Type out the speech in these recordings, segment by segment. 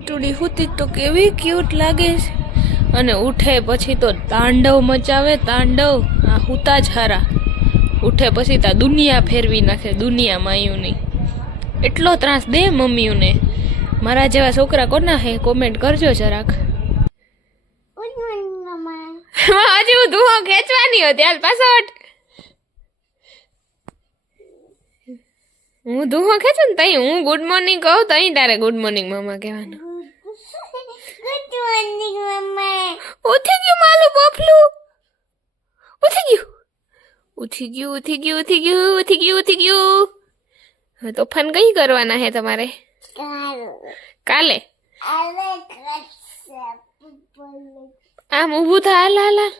Two D હુતી તો કેવી cute લાગે છે અને ઉઠે પછી તો તાંડવ મચાવે તાંડવ આ હુતા જ હારા ઉઠે પછી તા દુનિયા ફેરવી નાખે દુનિયા માયુની એટલો ત્રાસ દે મમ્મીઓને મારા જેવા છોકરા કોના હે કોમેન્ટ કરજો જરાક હજી હું ધુઓ ખેંચવાની હતી હાલ પાછળ હું ધુઓ ખેંચું ને તઈ હું ગુડ મોર્નિંગ કહું તઈ તારે ગુડ મોર્નિંગ મમ્મા કહેવાનું ઉઠી ગયું માલું પોપલું ઉઠી ગયું હા તોફાન કઈ કરવાના હે તમારે કાલે આમ ઊભું થા હાલ હાલ હાલ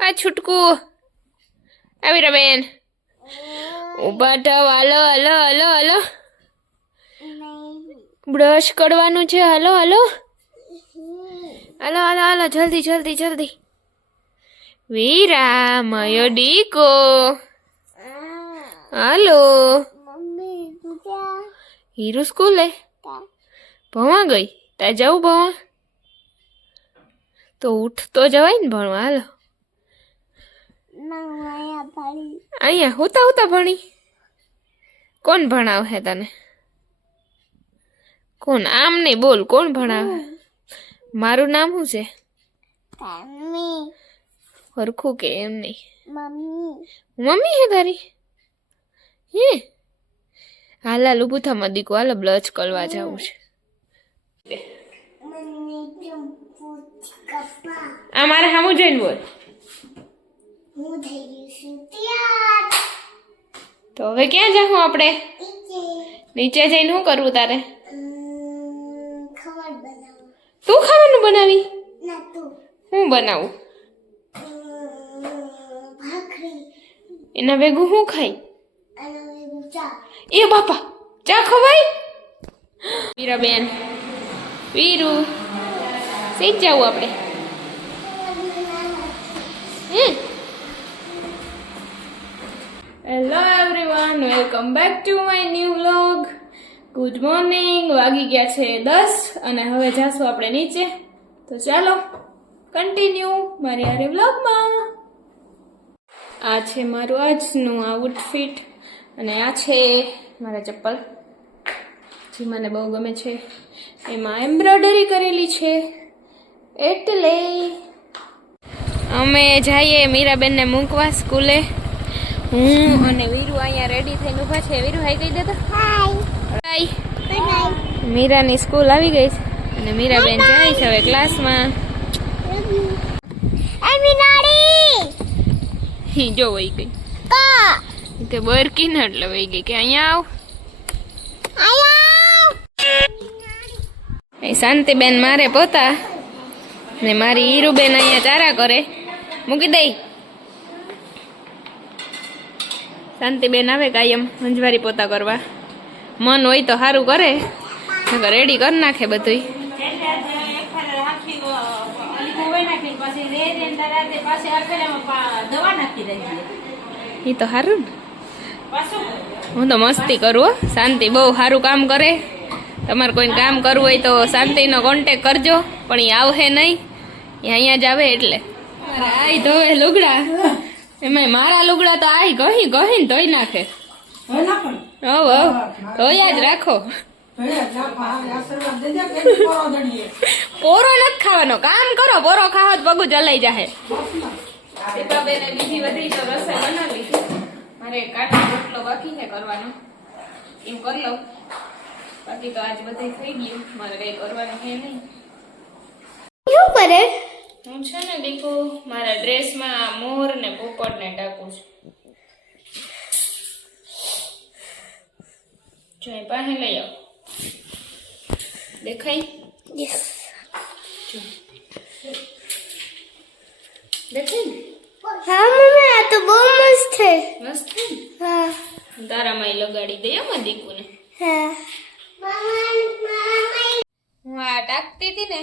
આ છૂટકું આવી રા બેન ઉભા થાવ હાલો હાલો હાલો હાલો બ્રશ કરવાનું છે હાલો હાલો હાલો હાલો હાલો જલ્દી જલ્દી જલ્દી વીરા મયો ડીકો હાલો હીરો સ્કૂલે ભણવા ગઈ તા જાઉં ભણવા તો ઉઠ તો જવાય ને ભણવા હાલો અહીંયા હોતા હોતા ભણી કોણ ભણાવે તને કોણ આમ નહીં બોલ કોણ ભણાવે મારું નામ શું છે હરખું કે એમ નહીં મમ્મી હે તારી હે હાલ હાલ ઊભું થા મા દીકુ હાલ બ્લચ કરવા જવું છે આ મારે સામું જઈને બોલ તો હવે ક્યાં જાઉં આપણે નીચે જઈને શું કરવું તારે તું ખાવાનું બનાવી હું બનાવું એના ભેગું શું ખાઈ એ બાપા ચા ખવાય વીરાબેન વીરુ સીજ જાવું આપણે hello everyone welcome back to my new vlog good morning વાગી ગયા છે 10 અને હવે જાશું આપણે નીચે તો ચાલો કન્ટિન્યુ મારી હારે વ્લોગમાં આ છે મારું આજનું આઉટફિટ અને આ છે મારા ચપ્પલ જે મને બહુ ગમે છે એમાં એમ્બ્રોઇડરી કરેલી છે એટલે અમે જઈએ મીરાબેનને મૂકવા સ્કૂલે હું અને વીરુ અહીંયા રેડી થઈને ઊભા છે વીરુ હાઈ કહી દેતો હાય મીરાની સ્કૂલ આવી ગઈ છે અને મીરાબેન જાય છે હવે ક્લાસમાં જો વહી ગઈ તે બરકી ને એટલે વહી ગઈ કે અહીંયા આવ શાંતિબેન મારે પોતા ને મારી હીરુબેન અહીંયા ચારા કરે મૂકી દઈ શાંતિબેન આવે કાયમ મંજવારી પોતા કરવા મન હોય તો સારું કરે રેડી કરી નાખે બધું એ તો સારું ને હું તો મસ્તી કરું શાંતિ બહુ સારું કામ કરે તમારે કોઈ કામ કરવું હોય તો શાંતિનો કોન્ટેક કરજો પણ એ આવશે નહીં એ અહીંયા જ આવે એટલે આઈ ધોવે લુગડા એમાં મારા લુગડા તો આઈ ગહી ગહીને ધોઈ નાખે હવ ધોયા જ રાખો પોરો નથી ખાવાનો કામ કરો પોરો ખાવો તો પગું ચલાઈ જાય સીતાબેને બીજી બધી તો રસોઈ બનાવી છે મારે કાઢો રોટલો બાકી છે કરવાનો એમ કરી લઉં બાકી તો આજ બધું થઈ ગયું મારે કઈ કરવાનું છે નહીં શું કરે હું છે ને દીકુ મારા ડ્રેસમાં મોર ને પોપટ ને ટાકું છું જો પાસે લઈ આવ દેખાય યસ દેખાય ને હા મમ્મી આ તો બહુ મસ્ત છે મસ્ત છે હા તારામાં લગાડી દે એમાં દીકુને હા હું આ ટાકતી હતી ને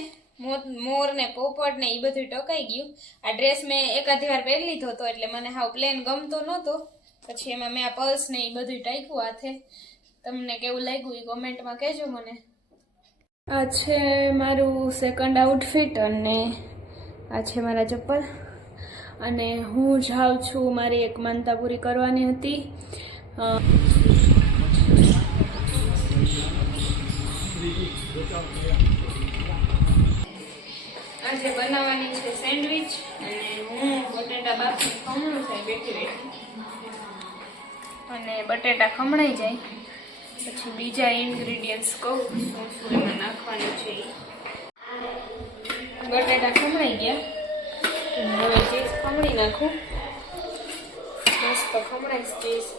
મોર ને પોપટ ને એ બધું ટકાઈ ગયું આ ડ્રેસ મેં એકાદી વાર પહેરી લીધો હતો એટલે મને હાવ પ્લેન ગમતો નહોતો પછી એમાં મેં આ પર્સ ને એ બધું ટાક્યું હાથે તમને કેવું લાગ્યું એ કોમેન્ટમાં કહેજો મને આ છે મારું સેકન્ડ આઉટફિટ અને આ છે મારા ચપ્પલ. અને હું જાઉં છું, મારી એક માનતા પૂરી કરવાની હતી. આજે બનાવવાની છે સેન્ડવિચ અને હું બટેટા બાફી ખમણું છે બેઠી બેઠી. અને બટેટા ખમણાઈ જાય પછી બીજા ઇન્ગ્રેડિયન્ટ્સ કહું શું શું એમાં નાખવાનું છે. બટેટા ખમણાઈ ગયા અને હવે ચીઝ ખમણી નાખું. મસ્ત ખમણાઈશ ચીઝ.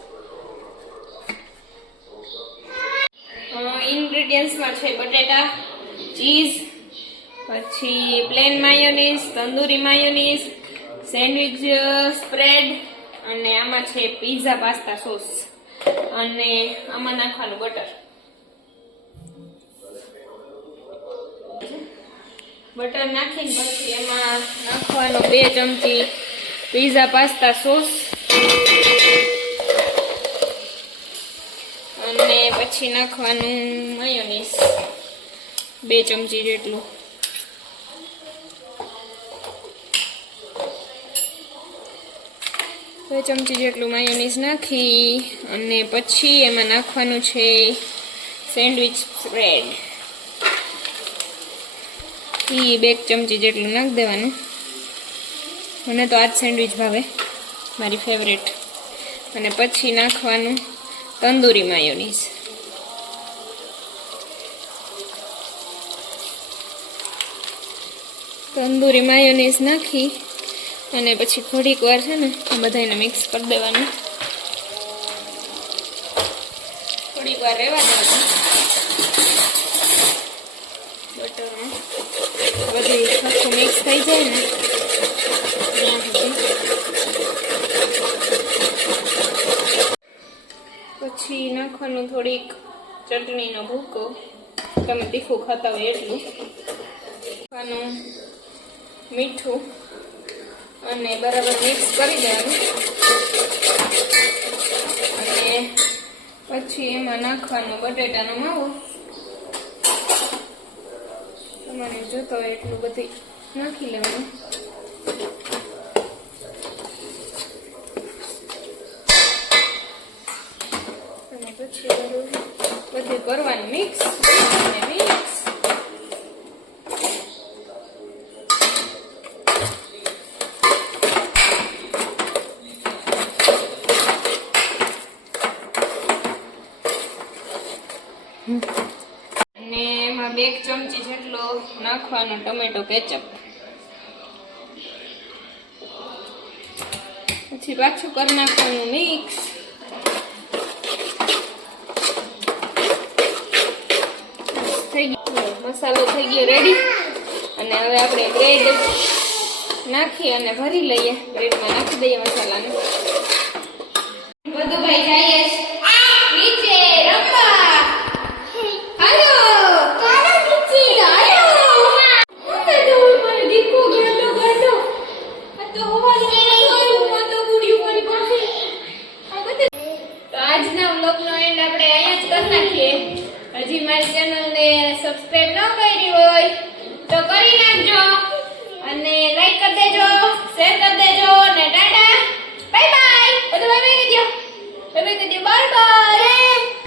ઇન્ગ્રેડિયન્ટ્સમાં છે બટેટા, ચીઝ, પછી plane mayonnaise, tandoori mayonnaise, sandwich spread અને આમાં છે પિઝા પાસ્તા સોસ અને આમાં નાખવાનું બટર. બટર નાખીને પછી એમાં નાખવાનો 2 ચમચી પિઝા પાસ્તા સોસ અને પછી નાખવાનું માયોનીઝ 2 ચમચી જેટલું. ચમચી જેટલું માયોનીઝ નાખી અને પછી એમાં નાખવાનું છે સેન્ડવિચ સ્પ્રેડ. એ 2 ચમચી જેટલું નાખી દેવાનું. મને તો આ જ સેન્ડવિચ ભાવે, મારી ફેવરેટ. અને પછી નાખવાનું તંદૂરી માયોનીઝ. તંદૂરી માયોનીઝ નાખી અને પછી થોડીક વાર છે ને બધાને મિક્સ કરી દેવાનું. થોડીક વાર રહેવા દેવાનું બટરમાં. બધું આખું મિક્સ થઈ જાય ને પછી નાખવાનું થોડીક ચટણીનો ભૂકો, તમે તીખું ખાતા હોય એટલું. નાખવાનું મીઠું અને બરાબર મિક્સ કરી દેવાનું. અને પછી એમાં નાખવાનો બટેટાનો માવો. તમારે જોતો હોય એટલું બધું નાખી લેવાનું. અને પછી બધું કરવાનું મિક્સ અને મિક્સ. અને એમાં 2 ચમચી જેટલો નાખવાનો ટમેટો કેચઅપ. પછી પાછું કરી નાખવાનું મિક્સ. થઈ ગયો મસાલો, થઈ ગયો રેડી. અને હવે આપણે બ્રેડ નાખી અને ભરી લઈએ. બ્રેડમાં નાખી દઈએ મસાલાને. બધું ભાઈ જઈએ નીચે રમવા. હજી મારી ચેનલને સબસ્ક્રાઇબ ન કરી હોય તો કરી નાખજો અને લાઈક કરી દેજો, શેર કરી દેજો અને ટાટા બાય બાય. બધું બાય બાય કરી દો. બાય બાય કરી દો. Bye bye.